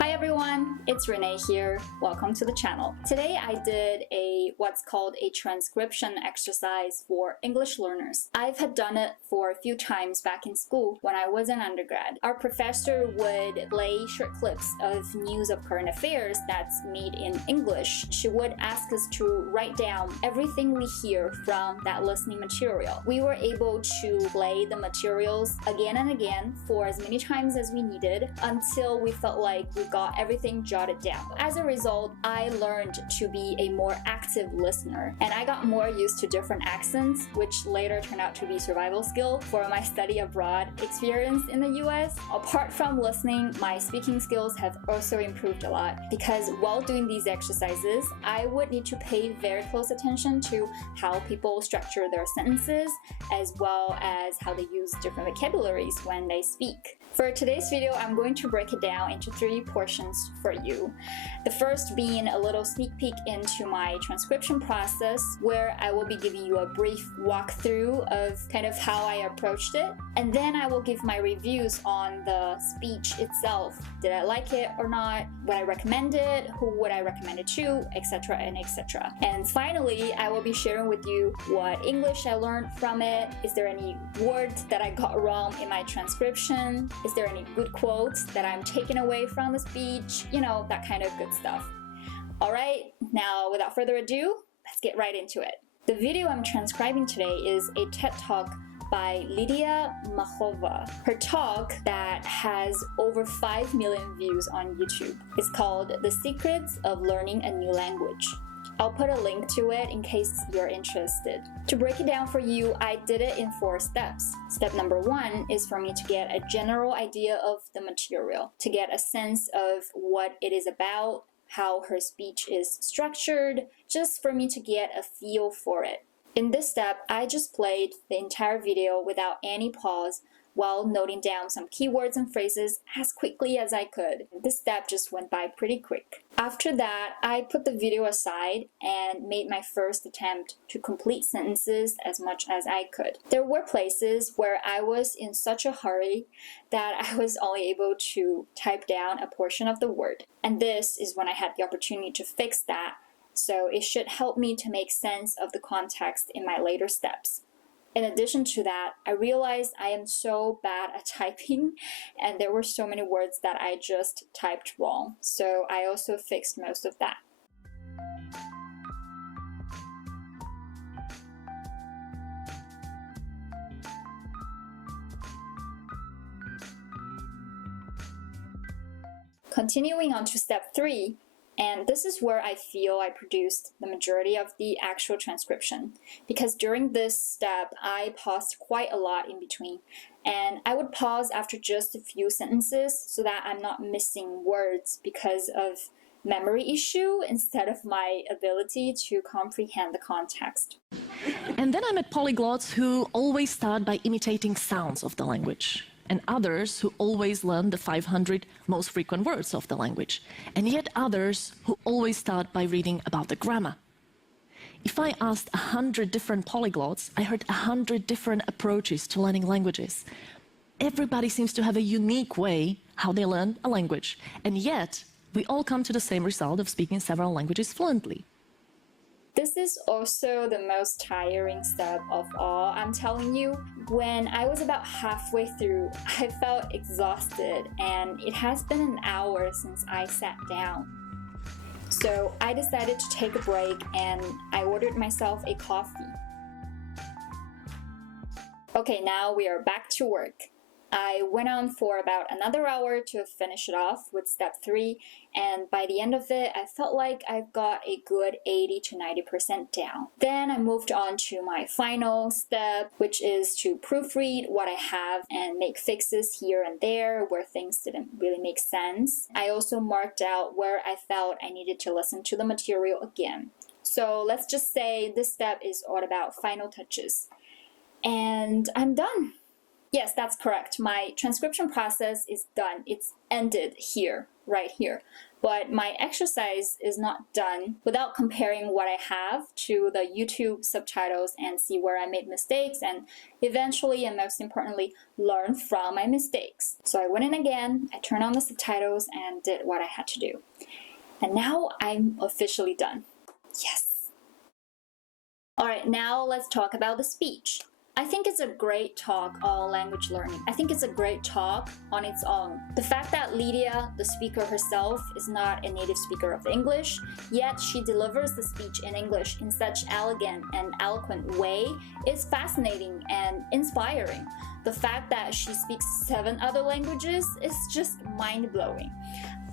Hi everyone, it's Renee here. Welcome to the channel. Today I did what's called a transcription exercise for English learners. I've had done it for a few times back in school when I was an undergrad. Our professor would play short clips of news of current affairs that's made in English. She would ask us to write down everything we hear from that listening material. We were able to play the materials again and again for as many times as we needed until we felt like we got everything jotted down. As a result, I learned to be a more active listener, and I got more used to different accents, which later turned out to be survival skill for my study abroad experience in the US. Apart from listening, my speaking skills have also improved a lot because while doing these exercises, I would need to pay very close attention to how people structure their sentences as well as how they use different vocabularies when they speak. For today's video, I'm going to break it down into three portions for you. The first being a little sneak peek into my transcription process, where I will be giving you a brief walkthrough of kind of how I approached it. And then I will give my reviews on the speech itself. Did I like it or not? Would I recommend it? Who would I recommend it to? Etc. and etc. And finally, I will be sharing with you what English I learned from it. Is there any words that I got wrong in my transcription? Is there any good quotes that I'm taking away from the speech? You know, that kind of good stuff. Alright, now without further ado, let's get right into it. The video I'm transcribing today is a TED Talk by Lidia Machova. Her talk that has over 5 million views on YouTube is called The Secrets of Learning a New Language. I'll put a link to it in case you're interested. To break it down for you, I did it in 4 steps. Step number 1 is for me to get a general idea of the material, to get a sense of what it is about, how her speech is structured, just for me to get a feel for it. In this step, I just played the entire video without any pause while noting down some keywords and phrases as quickly as I could. This step just went by pretty quick. After that, I put the video aside and made my first attempt to complete sentences as much as I could. There were places where I was in such a hurry that I was only able to type down a portion of the word. And this is when I had the opportunity to fix that, so it should help me to make sense of the context in my later steps. In addition to that, I realized I am so bad at typing and there were so many words that I just typed wrong. So I also fixed most of that. Continuing on to step 3, and this is where I feel I produced the majority of the actual transcription, because during this step, I paused quite a lot in between, and I would pause after just a few sentences so that I'm not missing words because of memory issue instead of my ability to comprehend the context. And then I met polyglots who always start by imitating sounds of the language, and others who always learn the 500 most frequent words of the language, and yet others who always start by reading about the grammar. If I asked 100 different polyglots, I heard 100 different approaches to learning languages. Everybody seems to have a unique way how they learn a language, and yet we all come to the same result of speaking several languages fluently. This is also the most tiring step of all, I'm telling you. When I was about halfway through, I felt exhausted, and it has been an hour since I sat down. So I decided to take a break and I ordered myself a coffee. Okay, now we are back to work. I went on for about another hour to finish it off with step 3, and by the end of it, I felt like I've got a good 80 to 90% down. Then I moved on to my final step, which is to proofread what I have and make fixes here and there where things didn't really make sense. I also marked out where I felt I needed to listen to the material again. So let's just say this step is all about final touches. And I'm done. Yes, that's correct. My transcription process is done. It's ended here, right here. But my exercise is not done without comparing what I have to the YouTube subtitles and see where I made mistakes and eventually and most importantly learn from my mistakes. So I went in again, I turned on the subtitles and did what I had to do. And now I'm officially done. Yes! Alright, now let's talk about the speech. I think it's a great talk on language learning. I think it's a great talk on its own. The fact that Lydia, the speaker herself, is not a native speaker of English, yet she delivers the speech in English in such elegant and eloquent way is fascinating and inspiring. The fact that she speaks 7 other languages is just mind-blowing.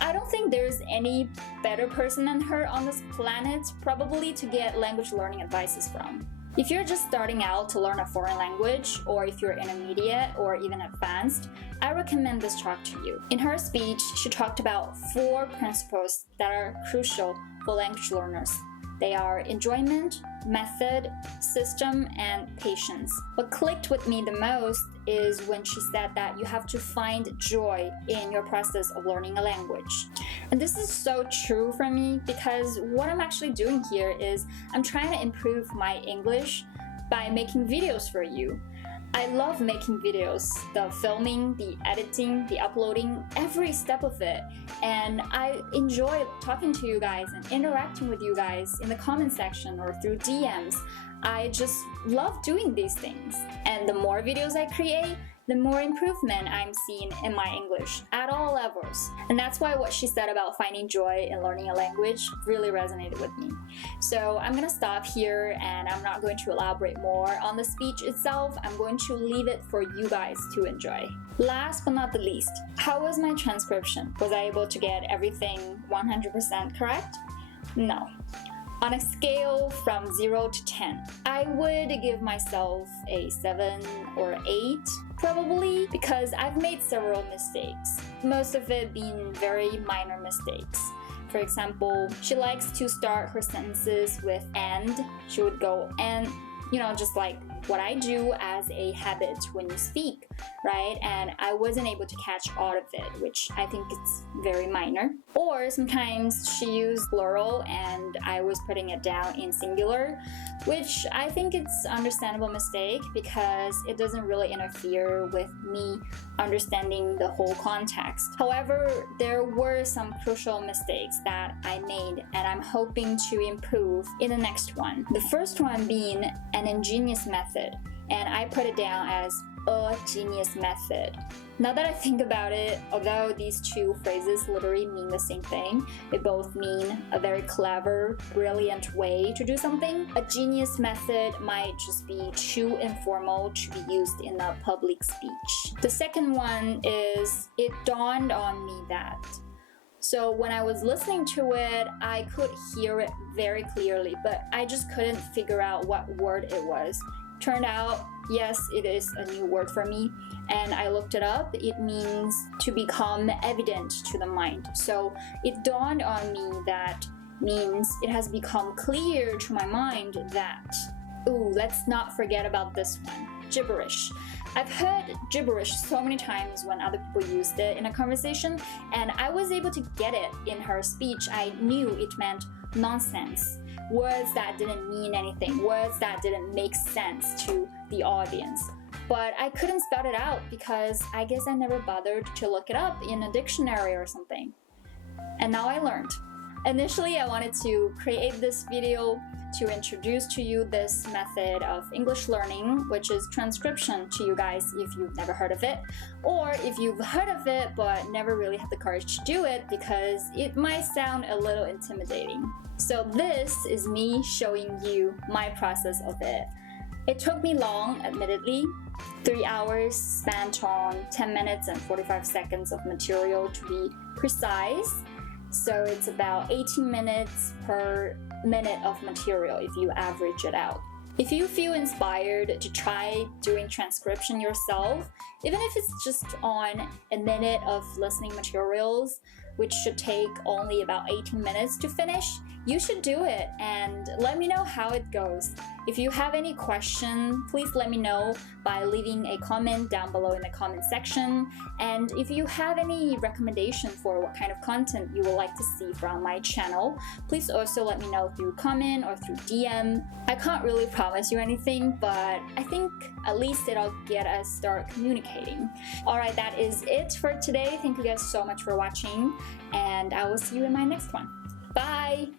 I don't think there's any better person than her on this planet probably to get language learning advices from. If you're just starting out to learn a foreign language, or if you're intermediate or even advanced, I recommend this talk to you. In her speech, she talked about 4 principles that are crucial for language learners. They are enjoyment, method, system, and patience. What clicked with me the most is when she said that you have to find joy in your process of learning a language. And this is so true for me because what I'm actually doing here is I'm trying to improve my English by making videos for you. I love making videos, the filming, the editing, the uploading, every step of it. And I enjoy talking to you guys and interacting with you guys in the comment section or through DMs. I just love doing these things. And the more videos I create, the more improvement I'm seeing in my English at all levels. And that's why what she said about finding joy in learning a language really resonated with me. So I'm gonna stop here and I'm not going to elaborate more on the speech itself. I'm going to leave it for you guys to enjoy. Last but not the least, how was my transcription? Was I able to get everything 100% correct? No. On a scale from 0 to 10, I would give myself a 7 or 8, probably, because I've made several mistakes, most of it being very minor mistakes. For example, she likes to start her sentences with and. She would go and, just like what I do as a habit when you speak, right? And I wasn't able to catch all of it, which I think it's very minor. Or sometimes she used plural and I was putting it down in singular, which I think it's an understandable mistake because it doesn't really interfere with me understanding the whole context. However, there were some crucial mistakes that I made and I'm hoping to improve in the next one. The first one being an ingenious method, and I put it down as a genius method. Now that I think about it, although these 2 phrases literally mean the same thing, they both mean a very clever, brilliant way to do something. A genius method might just be too informal to be used in a public speech. The second one is, it dawned on me that. So when I was listening to it, I could hear it very clearly, but I just couldn't figure out what word it was. Turned out, yes, it is a new word for me, and I looked it up. It means to become evident to the mind. So it dawned on me that means it has become clear to my mind that. Ooh, let's not forget about this one, gibberish. I've heard gibberish so many times when other people used it in a conversation, and I was able to get it in her speech. I knew it meant nonsense. Words that didn't mean anything, words that didn't make sense to the audience. But I couldn't spell it out because I guess I never bothered to look it up in a dictionary or something. And now I learned. Initially, I wanted to create this video to introduce to you this method of English learning, which is transcription, to you guys if you've never heard of it, or if you've heard of it but never really had the courage to do it because it might sound a little intimidating. So this is me showing you my process of it. It took me long, admittedly, 3 hours spent on 10 minutes and 45 seconds of material to be precise. So it's about 18 minutes per minute of material if you average it out. If you feel inspired to try doing transcription yourself, even if it's just on a minute of listening materials, which should take only about 18 minutes to finish, you should do it and let me know how it goes. If you have any question, please let me know by leaving a comment down below in the comment section. And if you have any recommendation for what kind of content you would like to see from my channel, please also let me know through comment or through DM. I can't really promise you anything, but I think at least it'll get us start communicating. Alright, that is it for today. Thank you guys so much for watching, and I will see you in my next one. Bye!